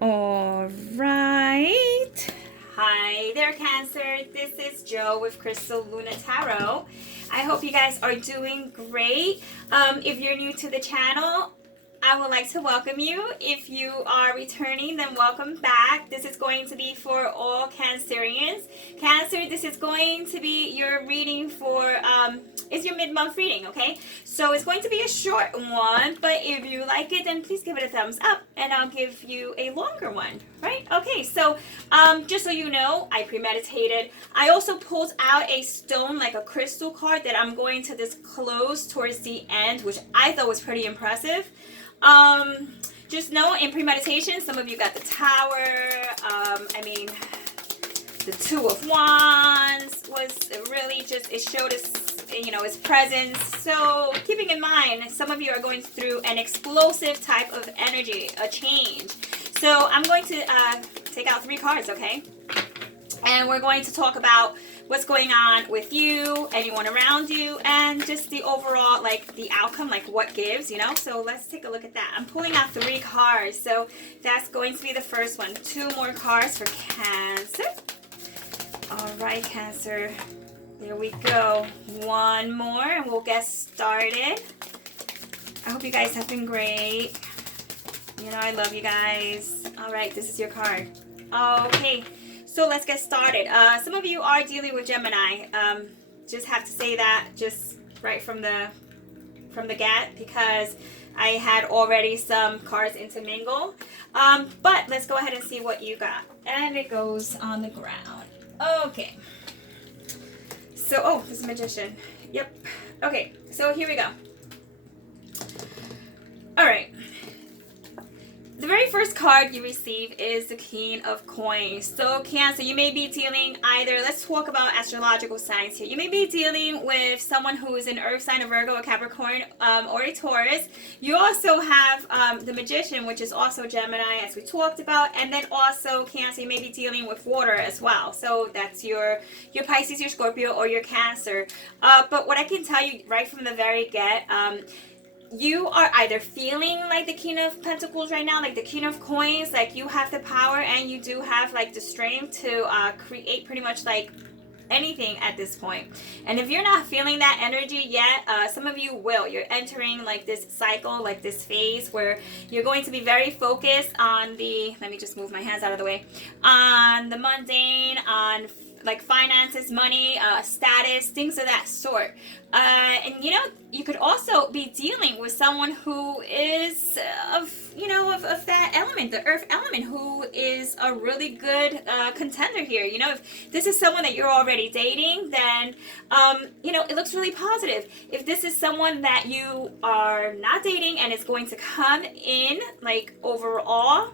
All right. Hi there, Cancer. This is Joe with Crystal Luna Tarot. I hope you guys are doing great. If you're new to the channel, I would like to welcome you. If you are returning, then welcome back. This is going to be for all Cancerians. Cancer, this is going to be your reading for, it's your mid-month reading, okay? So it's going to be a short one, but if you like it, then please give it a thumbs up and I'll give you a longer one, right? Okay, so just so you know, I premeditated. I also pulled out a stone, like a crystal card that I'm going to disclose towards the end, which I thought was pretty impressive. Just know in premeditation, some of you got the Tower. The Two of Wands was really just, it showed us, its presence. So keeping in mind, some of you are going through an explosive type of energy, a change. So I'm going to take out 3 cards, okay? And we're going to talk about what's going on with you, anyone around you, and just the overall, like, the outcome, like what gives, So let's take a look at that. I'm pulling out 3 cards, so that's going to be the first one. 2 more cards for Cancer. All right, Cancer. There we go. 1 more, and we'll get started. I hope you guys have been great. I love you guys. All right, this is your card. Okay. So let's get started. Some of you are dealing with Gemini. Just have to say that just right from the get, because I had already some cards intermingle. But let's go ahead and see what you got. And it goes on the ground. Okay. So, oh, this is Magician. Yep. Okay, so here we go. All right. The very first card you receive is the King of Coins. So Cancer, you may be dealing either, let's talk about astrological signs here. You may be dealing with someone who is an Earth sign, a Virgo, a Capricorn, or a Taurus. You also have the Magician, which is also Gemini, as we talked about. And then also, Cancer, you may be dealing with water as well. So that's your Pisces, your Scorpio, or your Cancer. But what I can tell you right from the very get, you are either feeling like the King of Pentacles right now, like the King of Coins, like you have the power and you do have like the strength to create pretty much like anything at this point. And if you're not feeling that energy yet, some of you will. You're entering like this cycle, like this phase where you're going to be very focused on the, let me just move my hands out of the way, on the mundane, on like finances, money, status, things of that sort. And you could also be dealing with someone who is of that element, the earth element, who is a really good contender here. If this is someone that you're already dating, then it looks really positive. If this is someone that you are not dating and it's going to come in like overall,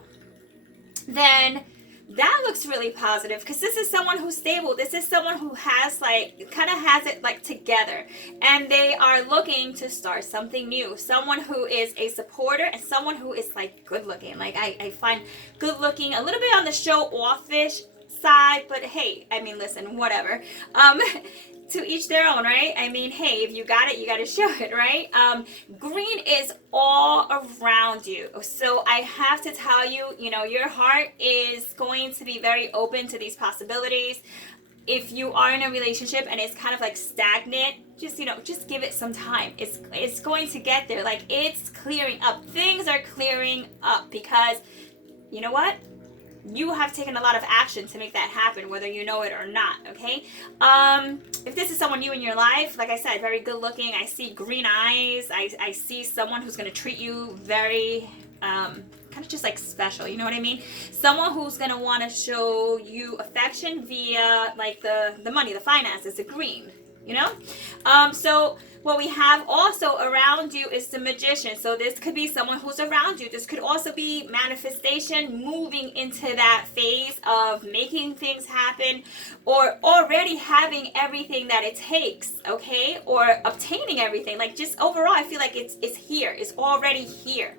then that looks really positive, because this is someone who's stable. This is someone who has like, kind of has it like together, and they are looking to start something new. Someone who is a supporter and someone who is like good looking. Like I find good looking a little bit on the show offish side, but hey, I mean, listen, whatever. To each their own, right? I mean, hey, if you got it, you got to show it, right? Green is all around you. So I have to tell you, your heart is going to be very open to these possibilities. If you are in a relationship and it's kind of like stagnant, just give it some time. It's going to get there. Like, it's clearing up. Things are clearing up, because you know what? You have taken a lot of action to make that happen, whether you know it or not, okay? If this is someone new in your life, like I said, very good looking. I see green eyes. I see someone who's going to treat you very kind of just like special, you know what I mean? Someone who's going to want to show you affection via like the money, the finances, the green, So what we have also around you is the Magician. So this could be someone who's around you. This could also be manifestation, moving into that phase of making things happen, or already having everything that it takes, okay? Or obtaining everything. Like, just overall, I feel like it's here. It's already here.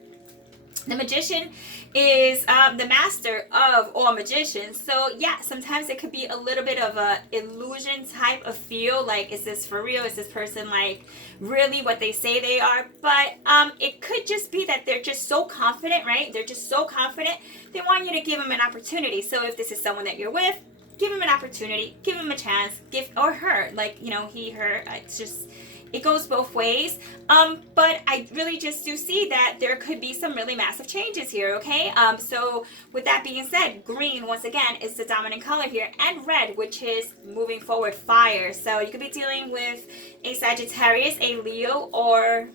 The magician is the master of all magicians. So yeah, sometimes it could be a little bit of a illusion type of feel. Like, is this for real? Is this person like really what they say they are? But it could just be that they're just so confident, right? They're just so confident. They want you to give them an opportunity. So if this is someone that you're with, give them an opportunity, give them a chance, give, or her, like, you know, he, her. It's just, it goes both ways. But I really just do see that there could be some really massive changes here, okay? So with that being said, green, once again, is the dominant color here, and red, which is moving forward, fire. So you could be dealing with a Sagittarius, a Leo, or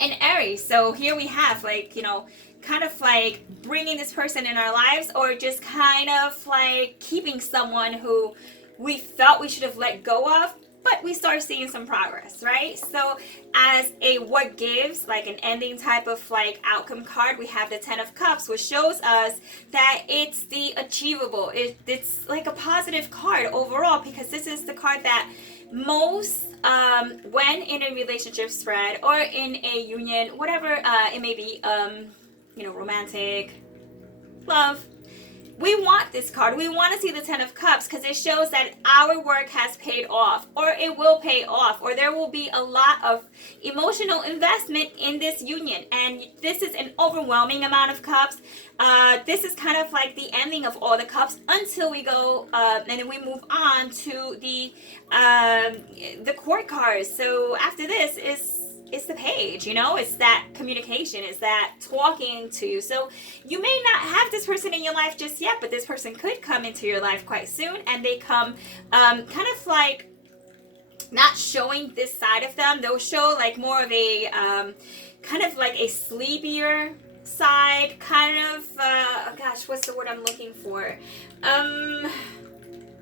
an Aries. So here we have, like, you know, kind of like bringing this person in our lives, or just kind of like keeping someone who we felt we should have let go of, but we start seeing some progress, right? So as a what gives, like an ending type of like outcome card, we have the 10 of Cups, which shows us that it's the achievable. It's like a positive card overall, because this is the card that most when in a relationship spread or in a union, whatever it may be, you know, romantic, love, we want this card. We want to see the 10 of Cups because it shows that our work has paid off, or it will pay off, or there will be a lot of emotional investment in this union. And this is an overwhelming amount of cups. This is kind of like the ending of all the cups until we go and then we move on to the court cards. So after this is, it's the page, you know, it's that communication, it's that talking to you. So you may not have this person in your life just yet, but this person could come into your life quite soon, and they come kind of like not showing this side of them. They'll show like more of a kind of like a sleepier side, kind of gosh, what's the word I'm looking for?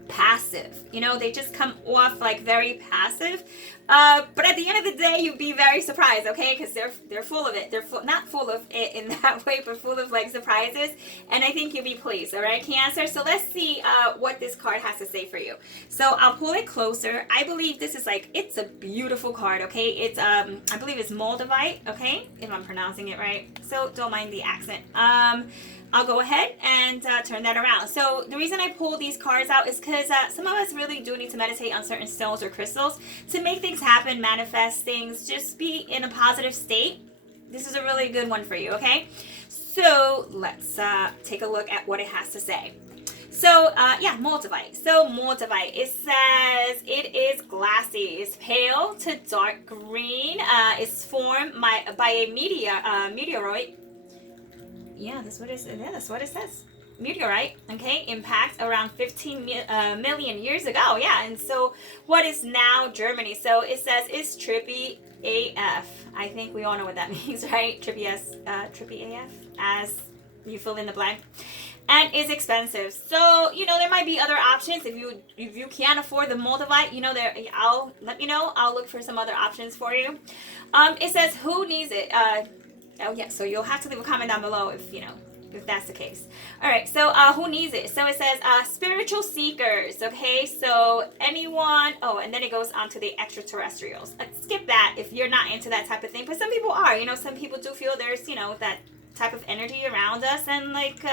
Passive, you know, they just come off like very passive, but at the end of the day, you'd be very surprised, okay, because they're full of it. They're not full of it in that way, but full of like surprises, and I think you'll be pleased. All right, Cancer, so let's see what this card has to say for you. So I'll pull it closer. I believe this is like, it's a beautiful card, okay? It's I believe it's Moldavite, okay, if I'm pronouncing it right, so don't mind the accent. I'll go ahead and turn that around. So the reason I pull these cards out is because some of us really do need to meditate on certain stones or crystals to make things happen, manifest things, just be in a positive state. This is a really good one for you, okay? So let's take a look at what it has to say. So yeah, Moldavite. So Moldavite, it says it is glassy. It's pale to dark green. It's formed by a meteoroid. Yeah, that's what it says. Yeah, that's what it says. Meteorite, okay, impact around 15 million years ago. Yeah, and so what is now Germany? So it says it's trippy AF. I think we all know what that means, right? Trippy AF, as you fill in the blank. And is expensive. So, you know, there might be other options. If you can't afford the Moldavite, you know, let me know. I'll look for some other options for you. It says who needs it? Oh yeah, so you'll have to leave a comment down below if, you know, if that's the case. All right, so who needs it? So it says spiritual seekers, okay? So anyone, oh, and then it goes on to the extraterrestrials. Skip that if you're not into that type of thing, but some people are, you know, some people do feel there's, you know, that type of energy around us, and like,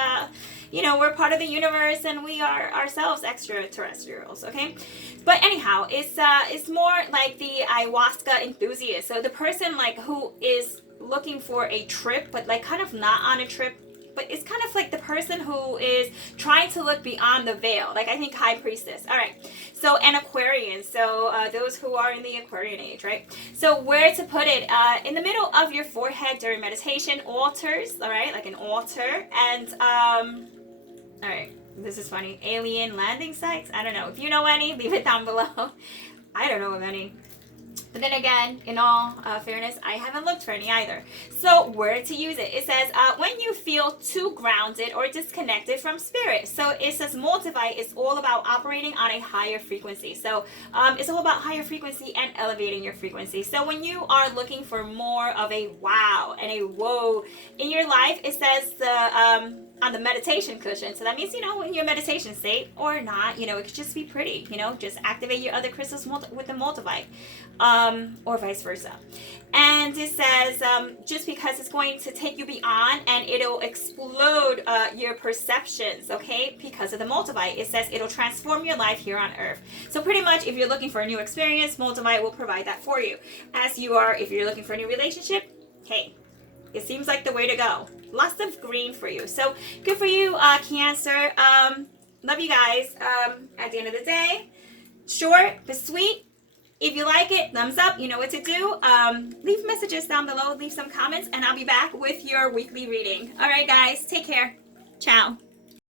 you know, we're part of the universe and we are ourselves extraterrestrials, okay? But anyhow, it's more like the ayahuasca enthusiast. So the person like who is looking for a trip, but like kind of not on a trip, but it's kind of like the person who is trying to look beyond the veil, like I think High Priestess. All right, so an Aquarian, so those who are in the Aquarian age, right? So where to put it? In the middle of your forehead during meditation, altars, all right, like an altar. And all right, this is funny, alien landing sites. I don't know if you know any, leave it down below. I don't know of any. But then again, in all fairness, I haven't looked for any either. So where to use it? It says when you feel too grounded or disconnected from spirit. So it says Moldavite is all about operating on a higher frequency. So it's all about higher frequency and elevating your frequency. So when you are looking for more of a wow and a whoa in your life, it says on the meditation cushion. So that means, you know, in your meditation state or not, you know, it could just be pretty, you know, just activate your other crystals with the Moldavite, or vice versa. And it says just because it's going to take you beyond and it'll explode your perceptions, okay, because of the multivite. It says it'll transform your life here on earth. So pretty much if you're looking for a new experience, multivite will provide that for you. As you are, if you're looking for a new relationship, hey, it seems like the way to go. Lots of green for you. So good for you, Cancer. Love you guys. At the end of the day, short but sweet. If you like it, thumbs up. You know what to do. Leave messages down below. Leave some comments. And I'll be back with your weekly reading. All right, guys. Take care. Ciao.